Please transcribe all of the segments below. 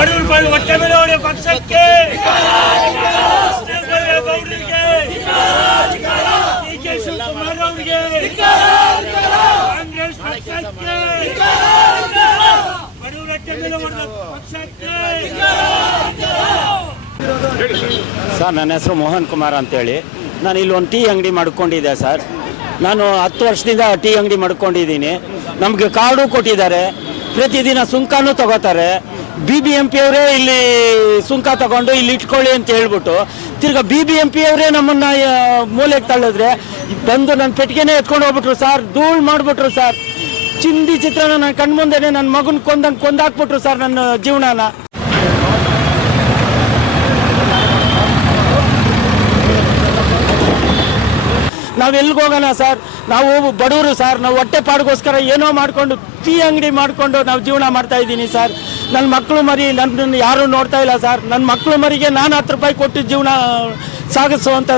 ಬಡವರು ಹೊಟ್ಟೆ ಮೇಲೆ ಹೊಡೆಯೋ ಪಕ್ಷಕ್ಕೆ ಗೌಡರಿಗೆ ಡಿಕೆ ಶಿವಕುಮಾರ್ ಅವರಿಗೆ ಕಾಂಗ್ರೆಸ್ ಪಕ್ಷಕ್ಕೆ ಬಡವರು ಹೊಟ್ಟೆ ಮೇಲೆ ಹೊಡೆದ ಪಕ್ಷಕ್ಕೆ. ಸರ್, ನನ್ನ ಹೆಸರು ಮೋಹನ್ ಕುಮಾರ್ ಅಂತೇಳಿ. ನಾನು ಇಲ್ಲಿ ಒಂದು ಟೀ ಅಂಗಡಿ ಮಾಡ್ಕೊಂಡಿದ್ದೆ ಸರ್. ನಾನು 10 ವರ್ಷದಿಂದ ಟೀ ಅಂಗಡಿ ಮಾಡ್ಕೊಂಡಿದ್ದೀನಿ. ನಮಗೆ ಕಾರ್ಡು ಕೊಟ್ಟಿದ್ದಾರೆ, ಪ್ರತಿದಿನ ಸುಂಕನೂ ತಗೋತಾರೆ. BBMP ಅವರೇ ಇಲ್ಲಿ ಸುಂಕ ತಗೊಂಡು ಇಲ್ಲಿ ಇಟ್ಕೊಳ್ಳಿ ಅಂತ ಹೇಳ್ಬಿಟ್ಟು ತಿರ್ಗಾ BBMP ಅವರೇ ನಮ್ಮನ್ನು ಮೂಲೆಗೆ ತಳ್ಳಿದ್ರೆ ಬಂದು ನನ್ನ ಪೆಟ್ಟಿಗೆನೇ ಎತ್ಕೊಂಡು ಹೋಗ್ಬಿಟ್ರು ಸರ್. ಧೂಳು ಮಾಡಿಬಿಟ್ರು ಸರ್. ಚಿಂದಿ ಚಿತ್ರನ ನನ್ನ ಕಣ್ಮುಂದೆನೇ ನನ್ನ ಮಗನ ಕೊಂದಾಕ್ಬಿಟ್ರು ಸರ್ ನನ್ನ ಜೀವನನ. ನಾವು ಎಲ್ಲಿಗೆ ಹೋಗೋಣ ಸರ್? ನಾವು ಬಡವರು ಸರ್. ನಾವು ಹೊಟ್ಟೆ ಪಾಡಿಗೋಸ್ಕರ ಏನೋ ಮಾಡಿಕೊಂಡು ಟೀ ಅಂಗಡಿ ಮಾಡಿಕೊಂಡು ನಾವು ಜೀವನ ಮಾಡ್ತಾ ಇದ್ದೀನಿ ಸರ್. ನನ್ನ ಮಕ್ಕಳು ಮರಿ ನನ್ನನ್ನು ಯಾರೂ ನೋಡ್ತಾ ಇಲ್ಲ ಸರ್. ನನ್ನ ಮಕ್ಕಳು ಮರಿಗೆ ನಾನು 10 ರೂಪಾಯಿ ಕೊಟ್ಟು ಜೀವನ ಸಾಗಿಸುವಂಥ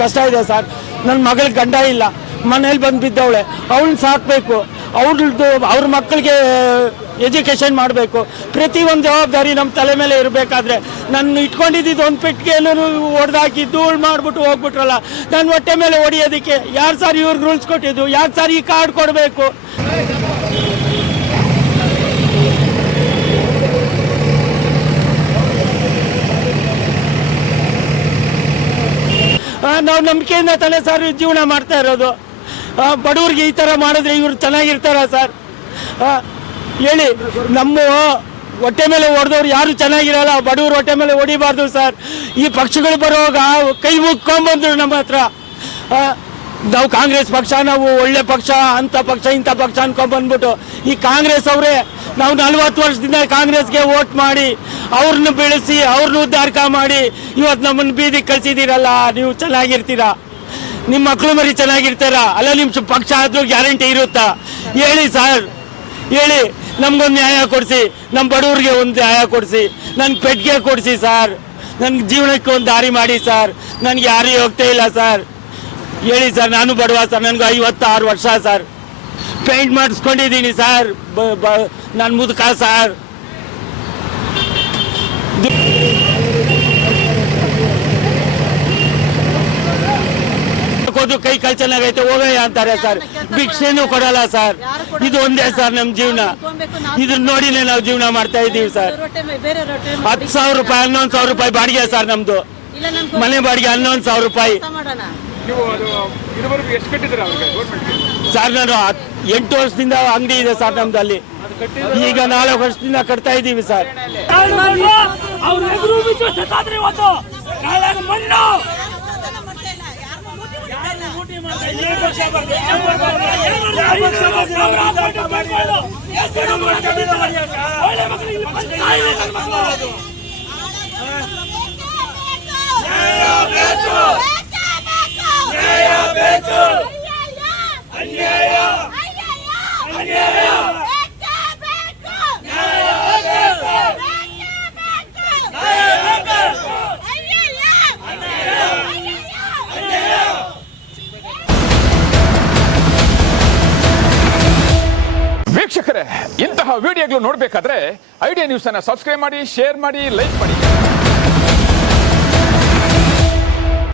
ಕಷ್ಟ ಇದೆ ಸರ್. ನನ್ನ ಮಗಳಿಗೆ ಗಂಡ ಇಲ್ಲ, ಮನೇಲಿ ಬಂದು ಬಿದ್ದವಳೆ. ಅವಳನ್ನ ಸಾಕಬೇಕು, ಅವ್ರ ಮಕ್ಕಳಿಗೆ ಎಜುಕೇಷನ್ ಮಾಡಬೇಕು. ಪ್ರತಿಯೊಂದು ಜವಾಬ್ದಾರಿ ನಮ್ಮ ತಲೆ ಮೇಲೆ ಇರಬೇಕಾದ್ರೆ ನಾನು ಇಟ್ಕೊಂಡಿದ್ದು ಒಂದು ಪೆಟ್ಟಿಗೆಯನ್ನು ಹೊಡೆದಾಕಿ ಧೂಳು ಮಾಡಿಬಿಟ್ಟು ಹೋಗ್ಬಿಟ್ರಲ್ಲ. ನನ್ನ ಹೊಟ್ಟೆ ಮೇಲೆ ಹೊಡೆಯೋದಕ್ಕೆ ಯಾರು ಸರ್ ಇವ್ರಿಗೆ ರೂಲ್ಸ್ ಕೊಟ್ಟಿದ್ದು? ಯಾರು ಸರ್ ಈ ಕಾರ್ಡ್ ಕೊಡಬೇಕು? ನಾವು ನಂಬಿಕೆಯಿಂದ ತಾನೇ ಸರ್ ಜೀವನ ಮಾಡ್ತಾ ಇರೋದು. ಬಡವ್ರಿಗೆ ಈ ಥರ ಮಾಡಿದ್ರೆ ಇವ್ರು ಚೆನ್ನಾಗಿರ್ತಾರ ಸರ್? ಹೇಳಿ. ನಮ್ಮ ಹೊಟ್ಟೆ ಮೇಲೆ ಹೊಡೆದವ್ರು ಯಾರು ಚೆನ್ನಾಗಿರಲ್ಲ. ಬಡವ್ರ ಹೊಟ್ಟೆ ಮೇಲೆ ಹೊಡಿಬಾರ್ದು ಸರ್. ಈ ಪಕ್ಷಗಳು ಬರುವಾಗ ಕೈ ಮುಗ್ಕೊಂಬಂದ್ರು ನಮ್ಮ ಹತ್ರ. ನಾವು ಕಾಂಗ್ರೆಸ್ ಪಕ್ಷ, ನಾವು ಒಳ್ಳೆ ಪಕ್ಷ, ಅಂಥ ಪಕ್ಷ ಇಂಥ ಪಕ್ಷ ಅನ್ಕೊಂಡ್ಬಂದ್ಬಿಟ್ಟು ಈ ಕಾಂಗ್ರೆಸ್ ಅವರೇ ನಾವು 40 ವರ್ಷದಿಂದ ಕಾಂಗ್ರೆಸ್ಗೆ ವೋಟ್ ಮಾಡಿ ಅವ್ರನ್ನ ಬೆಳೆಸಿ ಅವ್ರನ್ನ ಉದ್ಧಾರ ಮಾಡಿ ಇವತ್ತು ನಮ್ಮನ್ನು ಬೀದಿಗೆ ಕಳಿಸಿದ್ದೀರಲ್ಲ. ನೀವು ಚೆನ್ನಾಗಿರ್ತೀರಾ, ನಿಮ್ಮ ಮಕ್ಕಳು ಮರಿ ಚೆನ್ನಾಗಿರ್ತಾರ ಅಲ್ಲ? ನಿಮ್ಮ ಪಕ್ಷ ಆದರೂ ಗ್ಯಾರಂಟಿ ಇರುತ್ತಾ? ಹೇಳಿ ಸರ್, ಹೇಳಿ. ನಮ್ಗೊಂದು ನ್ಯಾಯ ಕೊಡಿಸಿ, ನಮ್ಮ ಬಡವ್ರಿಗೆ ಒಂದು ನ್ಯಾಯ ಕೊಡಿಸಿ, ನನಗೆ ಪೆಟ್ಟಿಗೆ ಕೊಡಿಸಿ ಸರ್. ನನಗೆ ಜೀವನಕ್ಕೆ ಒಂದು ದಾರಿ ಮಾಡಿ ಸರ್. ನನಗೆ ಯಾರೂ ಹೋಗ್ತಾ ಇಲ್ಲ ಸರ್. ಹೇಳಿ ಸರ್. ನಾನು ಬಡವ ಸರ್. ನನಗೆ 56 ವರ್ಷ ಸರ್. Paint ಮಾಡಿಸ್ಕೊಂಡಿದ್ದೀನಿ sir. ನಾನು ಮುದುಕ ಸರ್. ಕೈ ಕಾಲು ಚೆನ್ನಾಗೈತೆ ಹೋಗಯ್ಯ ಅಂತಾರೆ ಸರ್. ಭಿಕ್ಷೆನೂ ಕೊಡಲ್ಲ ಸರ್. ಇದು ಒಂದೇ ಸರ್ ನಮ್ಮ ಜೀವನ. ಇದನ್ನ ನೋಡಿನೇ ನಾವು ಜೀವನ ಮಾಡ್ತಾ ಇದ್ದೀವಿ ಸರ್. 10,000 ರೂಪಾಯಿ 11,000 ರೂಪಾಯಿ ಬಾಡಿಗೆ ಸರ್ ನಮ್ದು. ಮನೆ ಬಾಡಿಗೆ 11,000 ರೂಪಾಯಿ ಸರ್. ನಾನು 8 ವರ್ಷದಿಂದ ಅಂಗಡಿ ಇದೆ ಸರ್ ನಮ್ದು ಅಲ್ಲಿ. ಈಗ 4 ವರ್ಷದಿಂದ ಕಟ್ತಾ ಇದ್ದೀವಿ ಸರ್. ವೀಕ್ಷಕರೇ, ಇಂತಹ ವಿಡಿಯೋಗಳು ನೋಡಬೇಕಾದ್ರೆ ಐಡಿಯಾ ನ್ಯೂಸ್ ಅನ್ನು ಸಬ್ಸ್ಕ್ರೈಬ್ ಮಾಡಿ, ಶೇರ್ ಮಾಡಿ, ಲೈಕ್ ಮಾಡಿ.